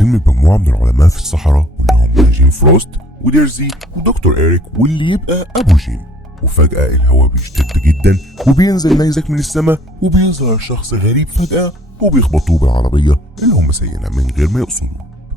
الفيلم بمجموعة من العلماء في الصحراء واللي هم جين فروست وديرزي ودكتور إيريك واللي يبقى أبو جين. وفجأة الهواء بيشتد جدا وبينزل نيزك من السماء وبيظهر شخص غريب فجأة وبيخبطوه بالعربية اللي هم سايقينها من غير ما يقصدوا.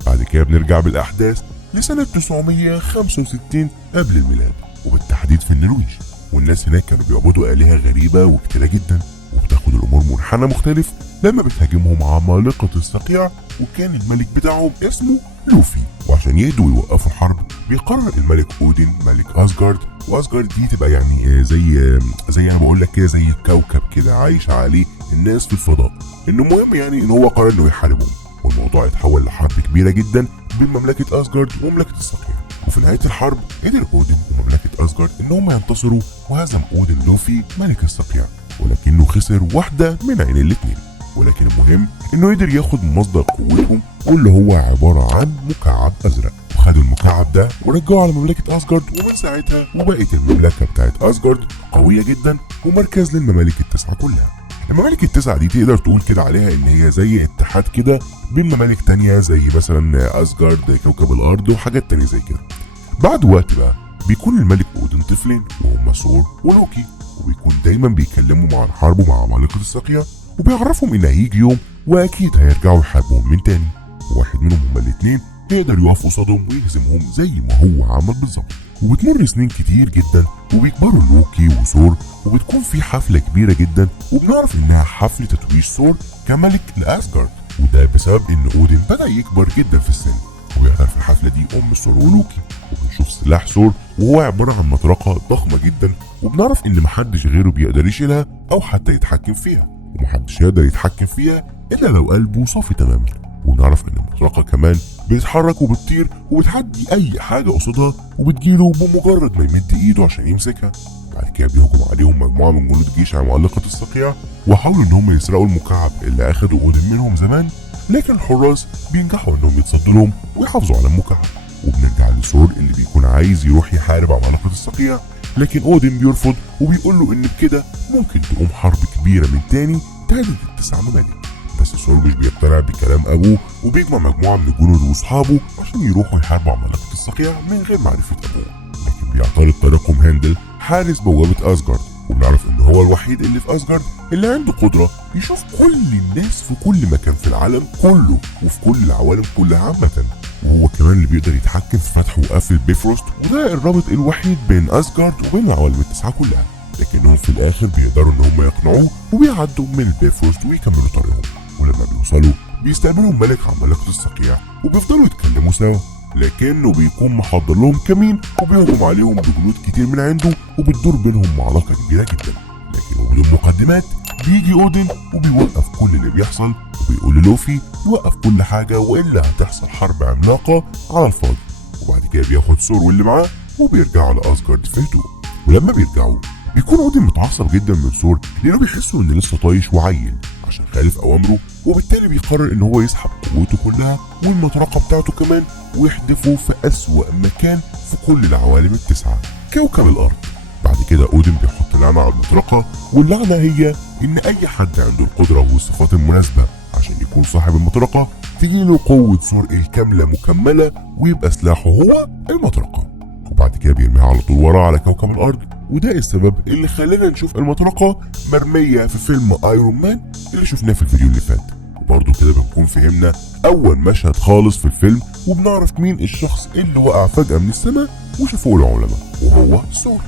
بعد كده بنرجع بالأحداث لسنة 965 قبل الميلاد وبالتحديد في النرويج، والناس هناك كانوا بيعبدوا آلهة غريبة وكتيرة جدا، وبتاخد الأمور منحنى مختلف لما بتهاجمهم عمالقة الصقيع، وكان الملك بتاعهم اسمه لوفي. وعشان يهدوا ويوقفوا الحرب بيقرر الملك أودين ملك أسجارد، وأسجارد دي تبقى يعني زي انا بقول لك كده زي كوكب كده عايش عليه الناس في الفضاء. انه مهم يعني ان هو قرر انه يحاربهم، والموضوع اتحول لحرب كبيرة جدا بين مملكة أسجارد ومملكة الصقيع. وفي نهاية الحرب قدر أودين ومملكة أسجارد ان هم ينتصروا، وهزم أودين لوفي ملك الصقيع، ولكنه خسر واحدة من عين الاتنين. ولكن المهم انه قدر ياخد مصدر قوتهم واللي هو عبارة عن مكعب ازرق، وخدوا المكعب ده ورجعوا على مملكة أسجارد، ومن ساعتها وبقت المملكة بتاعت أسجارد قوية جدا ومركز للممالك التسعة كلها. الممالك التسعة دي تقدر تقول كده عليها ان هي زي اتحاد كده بين ممالك تانية زي مثلا أسجارد كوكب الارض وحاجات تانية زي كده. بعد وقت بقى بيكون الملك أودين طفلين وهم ثور ولوكي، وبيكون دايما بيكلموا مع الحرب ومع عمالقة الصقيع، وبيعرفهم ان هيجي يوم واكيد هيرجعوا يحاربوهم من تاني، وواحد منهم هما الاتنين يقدر يقف قصادهم ويهزمهم زي ما هو عمل بالظبط. وبتمر سنين كتير جدا وبيكبروا لوكي وثور، وبتكون في حفلة كبيرة جدا وبنعرف انها حفل تتويج ثور كملك لأسجارد، وده بسبب ان أودين بدأ يكبر جدا في السن. ويحضر في الحفلة دي ام ثور ولوكي، وبنشوف سلاح ثور وهو عبارة عن مطرقة ضخمة جدا، وبنعرف ان محدش غيره بيقدر يشيلها او حتى يتحكم فيها، ومحدش يقدر يتحكم فيها الا لو قلبه صافي تماما. ونعرف ان المطرقه كمان بتتحرك وبتطير وبتعدي اي حاجه قصادها وبتجيله بمجرد ما يمد ايده عشان يمسكها. بعد كده بيهجم عليهم مجموعه من جنود جيش عمالقه الصقيع، وحاولوا ان هم يسرقوا المكعب اللي اخدوا أودين منهم زمان، لكن الحراس بينجحوا انهم يتصدوا لهم ويحافظوا على المكعب. وبنرجع لثور اللي بيكون عايز يروح يحارب عمالقه الصقيع، لكن أودين بيرفض وبيقول له ان بكده ممكن تقوم حرب كبيره من تاني تهدد التسع ممالك. بس ثور مش بيقتنع بكلام ابوه، وبيجمع مجموعه من الجنود واصحابه عشان يروحوا يحاربوا عمالقه الصقيع من غير معرفه ابوه. لكن بيعترض طريقهم هندل حارس بوابه أسجارد، وبنعرف ان هو الوحيد اللي في أسجارد اللي عنده قدره يشوف كل الناس في كل مكان في العالم كله وفي كل العوالم كلها عامه، وهو كمان اللي بيقدر يتحكم في فتح وقفل بيفروست، وده الرابط الوحيد بين أسجارد وبين العوالم التسعه كلها. لكنهم في الاخر بيقدروا ان هم يقنعوه وبيعدوا من البيفروست ويكملوا طريقهم. ولما بيوصلوا بيستقبلهم ملك عمالقة الصقيع وبيفضلوا يتكلموا سوا، لكنه بيكون محضر لهم كمين وبيهجم عليهم بجنود كتير من عنده، وبتدور بينهم معركة كبيرة جدا. لكن وبدون مقدمات بيجي أودين وبيوقف كل اللي بيحصل، وبيقول للوفي يوقف كل حاجة وإلا هتحصل حرب عملاقة على الفاضي. وبعد كده بياخد ثور واللي معاه وبيرجعوا على أسجارد في هدوء. ولما بيرجعوا بيكون أودين متعصب جدا من ثور لأنه بيحسوا إن لسه طايش وعيل عشان خالف أوامره، وبالتالي بيقرر إن هو يسحب قوته كلها والمطرقة بتاعته كمان ويحدفه في أسوأ مكان في كل العوالم التسعة، كوكب الأرض. بعد كده أودين بيحط لعنة على المطرقة، واللعنة هي إن أي حد عنده القدرة والصفات المناسبة عشان يكون صاحب المطرقة تجيله قوة ثور الكاملة مكملة ويبقى سلاحه هو المطرقة. وبعد كده بيرميها على طول وراه على كوكب الأرض، وده السبب اللي خلانا نشوف المطرقة مرمية في فيلم ايرون مان اللي شفناه في الفيديو اللي فات. وبرضه كده بنكون فهمنا أول مشهد خالص في الفيلم، وبنعرف مين الشخص اللي وقع فجأة من السماء وشافوه العلماء، وهو ثور.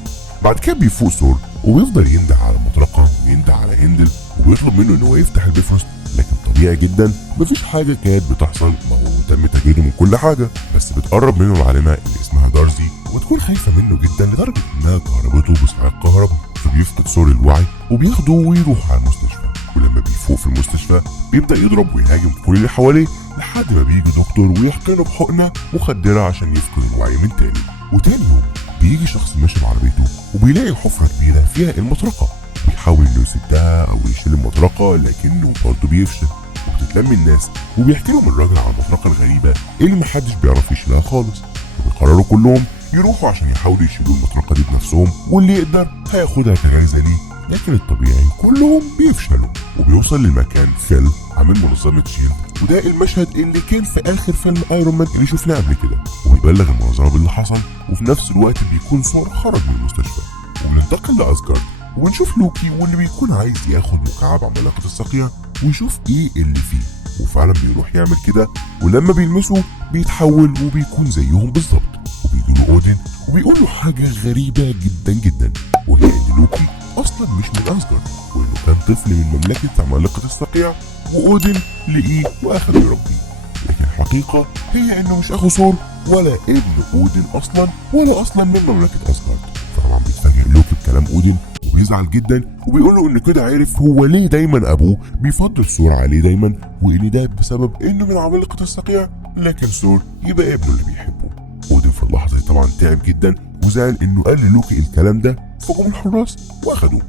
بعد كده بيفوق ثور وبيفضل ينده على المطرقة وينده على هندل وبيطلب منه إن هو يفتح البيفروست، لكن طبيعي جدا مفيش حاجة كانت بتحصل، ما هو تم تجريده من كل حاجة. بس بتقرب منه العالمة اللي اسمها دارزي وتكون خايفة منه جدا لدرجة إنها كهربته بصاعق كهرباء، فبيفقد ثور الوعي وبياخده ويروح على المستشفى. ولما بيفوق في المستشفى بيبدأ يضرب ويهاجم كل اللي حواليه لحد ما بيجي دكتور ويحقنه بحقنة مخدرة عشان يفقد الوعي من تاني. وتاني يوم بيجي شخص ماشي بعربيته وبيلاقي حفرة كبيرة فيها المطرقة، بيحاول انه يسدها او يشيل المطرقة لكنه برضه بيفشل. وبتتلم الناس وبيحكي لهم الراجل عن المطرقة الغريبة اللي محدش بيعرف يشيلها خالص، وبيقرروا كلهم يروحوا عشان يحاولوا يشيلوا المطرقة دي بنفسهم، واللي يقدر هياخدها كجائزة ليه. لكن الطبيعي كلهم بيفشلوا، وبيوصل للمكان فيل عامل منظمة شيلد وده المشهد اللي كان في اخر فيلم ايرون مان اللي شفناه قبل كده، وبيبلغ المنظمه باللي حصل، وفي نفس الوقت بيكون ثور خرج من المستشفى. وبننتقل لاسجارد وبنشوف لوكي واللي بيكون عايز ياخد مكعب عمالقه الصقيع ويشوف ايه اللي فيه، وفعلا بيروح يعمل كده، ولما بيلمسه بيتحول وبيكون زيهم بالظبط. وبيجي له اودن وبيقول له حاجه غريبه جدا جدا، وهي ان لوكي اصلا مش من اسجارد، وانه كان طفل من مملكه عمالقه الصقيع، واودن لقيه واخده يربيه. لكن الحقيقه هي انه مش اخو ثور ولا ابن اودن اصلا، ولا اصلا من مملكه اسجارد. طبعا بيتفاجئ لوكي بكلام اودن وبيزعل جدا، وبيقول له ان كده عرف هو ليه دايما ابوه بيفضل ثور عليه دايما، وان ده بسبب انه من عمالقه الصقيع، لكن ثور يبقى ابنه اللي بيحبه. اودن في اللحظه دي طبعا تعب جدا وزعل انه قال للوكي الكلام ده، فجم الحراس واخدوه.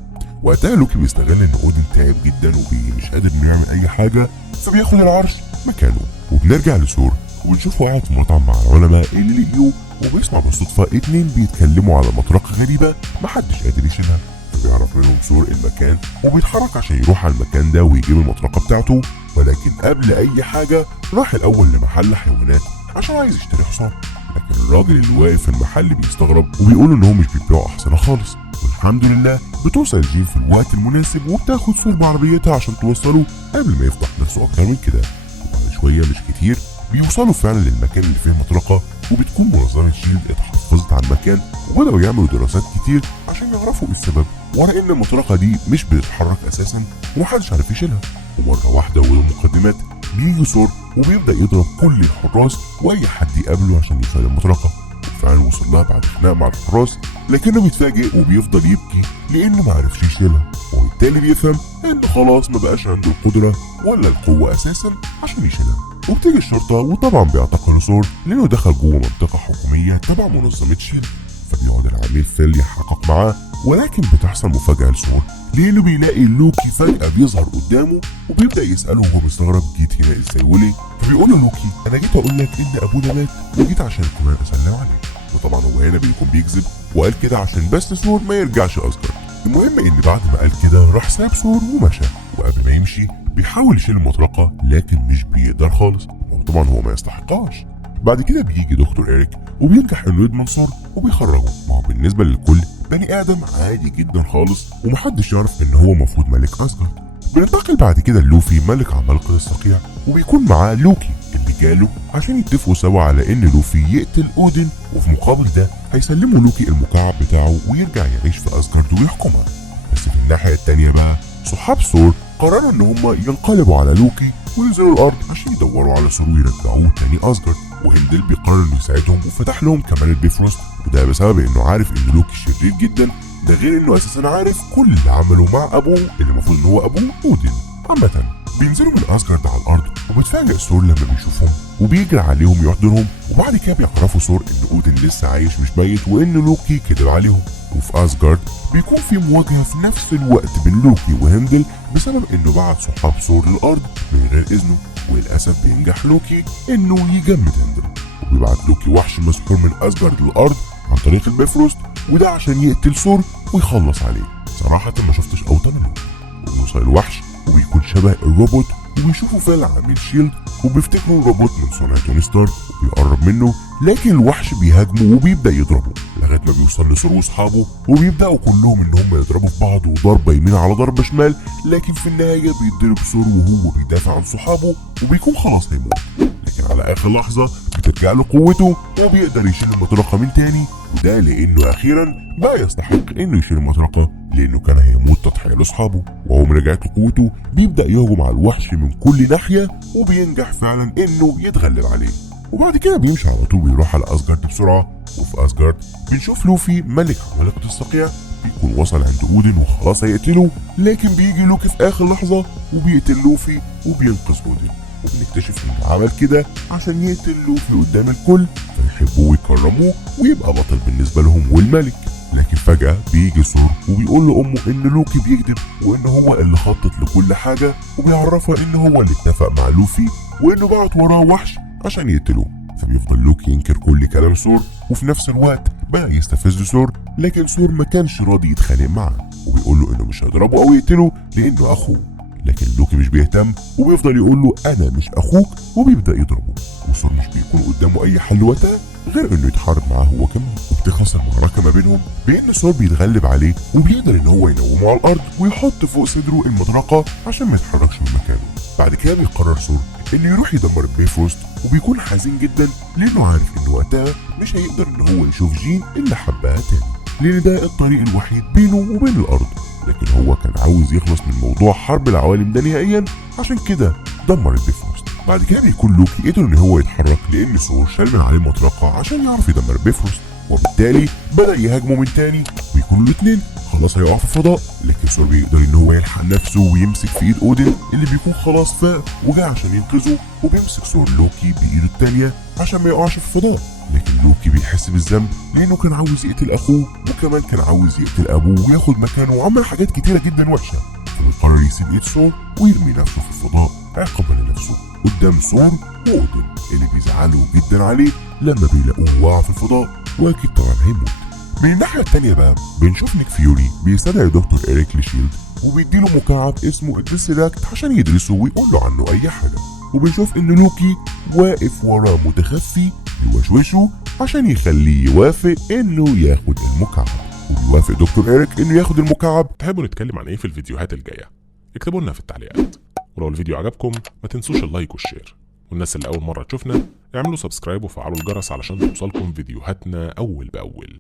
وقتها لوكي بيستغل ان اودن تعب جدا ومش قادر انه يعمل اي حاجه، فبياخد العرش مكانه. وبنرجع لثور وبنشوفه قاعد في مطعم مع العلماء اللي لقيوه، وبيسمع بالصدفه اتنين بيتكلموا على مطرقه غريبه محدش قادر يشيلها. بيعرف منهم ثور المكان وبيتحرك عشان يروح على المكان ده ويجيب المطرقه بتاعته، ولكن قبل اي حاجه راح الاول لمحل حيوانات عشان عايز يشتري حصان. لكن الراجل اللي واقف في المحل بيستغرب وبيقول ان هم مش بيبيعوا احصنه خالص. والحمد لله بتوصل جين في الوقت المناسب وبتاخد ثور بعربيتها عشان توصله قبل ما يفضح نفسه اكتر من كده. وبعد شويه مش كتير بيوصلوا فعلا للمكان اللي فيه المطرقه، وبتكون منظمه شيلد اتحفظت على المكان وبداوا يعملوا دراسات كتير عشان يعرفوا السبب ورا ان المطرقه دي مش بتتحرك اساسا ومحدش عارف يشيلها. ومره واحده وله مقدمات بيجي ثور وبيبدا يضرب كل الحراس واي حد يقابله عشان يشيل المطرقه. وفعلا وصل لها بعد خناقه مع الحراس، لكنه بيتفاجئ وبيفضل يبكي لانه ما عرفش يشيلها، وبالتالي بيفهم ان خلاص ما بقاش عنده القدره ولا القوه اساسا عشان يشيلها. وبتيجي الشرطه وطبعا بيعتقلوا ثور لانه دخل جوه منطقه حكوميه تبع منظمه شيلد. فبيقعد العميل فيل يحقق معاه، ولكن بتحصل مفاجاه لثور لانه بيلاقي لوكي فجاه بيظهر قدامه وبيبدا يساله وهو مستغرب جيت هنا ازاي وليه. فبيقول له لوكي انا جيت اقول لك ان ابونا مات وجيت عشان كمان اسلم عليه. وطبعا هو هنا بيكون بيكذب وقال كده عشان بس ثور ما يرجعش اسجارد. المهم ان بعد ما قال كده راح ساب ثور ومشى، وقبل ما يمشي بيحاول يشيل المطرقه لكن مش بيقدر خالص، وطبعا هو ما يستحقهاش. بعد كده بيجي دكتور إيريك وبينجح انه يضمن ثور وبيخرجه. ما هو بالنسبه للكل بني ادم عادي جدا خالص ومحدش يعرف ان هو المفروض ملك اسجارد. بننتقل بعد كده للوفي ملك عمالقه الصقيع، وبيكون معاه لوكي اللي جاله عشان يتفقوا سوا على ان لوفي يقتل اودن، وفي مقابل ده هيسلموا لوكي المكعب بتاعه ويرجع يعيش في اسجارد ويحكمها. بس في الناحيه التانيه بقى صحاب ثور قرروا ان هم ينقلبوا على لوكي وينزلوا الارض عشان يدوروا على ثور ويرجعوه تاني اسجارد. وهندل بيقرر انه يساعدهم وفتح لهم كمان البيفروست، وده بسبب انه عارف ان لوكي شرير جدا، ده غير انه اساسا عارف كل اللي عمله مع ابوه اللي المفروض ان هو ابوه اودن. عامة بينزلوا من اسجارد على الارض وبتفاجئ ثور لما بيشوفهم وبيجري عليهم يحضنهم، وبعد كده بيعرفوا ثور ان اودن لسه عايش مش ميت وان لوكي كذب عليهم. وفي اسجارد بيكون في مواجهه في نفس الوقت بين لوكي وهندل بسبب انه بعت صحاب ثور للارض من غير اذنه، وللاسف بينجح لوكي انه يجمد هندل، وبيبعت لوكي وحش مسحور من اسجارد للارض عن طريق البيفروست، وده عشان يقتل ثور ويخلص عليه. صراحه ما شفتش اوطى منه. وبيوصل الوحش وبيكون شبه الروبوت، وبيشوفوا فيل عامل شيلد وبيفتكروا الروبوت من صنع توني ستارك وبيقرب منه، لكن الوحش بيهاجمه وبيبدا يضربه لغايه ما بيوصل لثور واصحابه، وبيبداوا كلهم ان هم يضربوا في بعض وضربه يمين على ضربه شمال، لكن في النهايه بيتضرب ثور وهو بيدافع عن صحابه وبيكون خلاص هيموت. لكن على اخر لحظه بترجع له قوته وبيقدر يشيل المطرقه من تاني، وده لانه اخيرا بقى يستحق انه يشيل المطرقه لانه كان هيموت تضحيه لاصحابه. وهو من رجعت قوته بيبدا يهجم على الوحش من كل ناحيه وبينجح فعلا انه يتغلب عليه. وبعد كده بيمشي على طول ويروح على اسجارد بسرعه. وفي اسجارد بنشوف لوفي ملك عمالقه الصقيع بيكون وصل عند اودن وخلاص هيقتله، لكن بيجي لوكي في اخر لحظه وبيقتل لوفي وبينقذ اودن. وبنكتشف انه عمل كده عشان يقتل لوفي قدام الكل فيحبوه ويكرموه ويبقى بطل بالنسبه لهم والملك. لكن فجأة بيجي ثور وبيقول لأمه إن لوكي بيكذب وإن هو اللي خطط لكل حاجة، وبيعرفها إن هو اللي اتفق مع لوفي وإنه بعت وراه وحش عشان يقتلوه. فبيفضل لوكي ينكر كل كلام ثور، وفي نفس الوقت بقى يستفز ثور، لكن ثور ما كانش راضي يتخانق معاه وبيقول له إنه مش هيضربه أو يقتله لأنه أخوه. لكن لوكي مش بيهتم وبيفضل يقول له انا مش اخوك، وبيبدا يضربه. وثور مش بيكون قدامه اي حل وقتها غير انه يتحارب معاه هو كمان، وبتخلص المعركه ما بينهم بان ثور بيتغلب عليه وبيقدر ان هو ينومه على الارض ويحط فوق صدره المطرقه عشان ما يتحركش من مكانه. بعد كده بيقرر ثور انه يروح يدمر البيفروست، وبيكون حزين جدا لانه عارف ان وقتها مش هيقدر ان هو يشوف جين اللي حبها تاني، لان ده الطريق الوحيد بينه وبين الارض. لكن هو كان عاوز يخلص من موضوع حرب العوالم ده نهائيا، عشان كده دمر البيفروست. بعد كده بيكون لوكي قدر ان هو يتحرك لان ثور شال من عليه مطرقه عشان يعرف يدمر بيفروست، وبالتالي بدا يهاجمه من تاني، ويكونوا الاثنين خلاص هيقعوا في الفضاء. لكن ثور بيقدر ان هو يلحق نفسه ويمسك في ايد اودن اللي بيكون خلاص فاق وجاي عشان ينقذه، وبيمسك ثور لوكي بايده التانيه عشان ما يقعش في الفضاء. لكن لوكي بيحس بالذنب لانه كان عاوز يقتل اخوه، وكمان كان عاوز يقتل ابوه وياخد مكانه، وعمل حاجات كتيره جدا وحشه. فبيقرر يسيب ايد ثور ويرمي نفسه في الفضاء عقابا لنفسه قدام ثور واودن اللي بيزعلوا جدا عليه لما بيلاقوه واقع في الفضاء، واكيد طبعا هيموت. من الناحيه التانيه بقى بنشوف نيك فيوري بيستدعي دكتور إيريك لشيلد وبيديله مكعب اسمه التسلاكت عشان يدرسه ويقول له عنه اي حاجه. وبنشوف ان لوكي واقف وراه متخفي يوشوشه عشان يخليه يوافق انه ياخد المكعب، وبيوافق دكتور إيريك انه ياخد المكعب. تحبوا نتكلم عن ايه في الفيديوهات الجايه؟ اكتبوا لنا في التعليقات. ولو الفيديو عجبكم ما تنسوش اللايك والشير، والناس اللي اول مره تشوفنا اعملوا سبسكرايب وفعلوا الجرس علشان توصلكم فيديوهاتنا اول باول.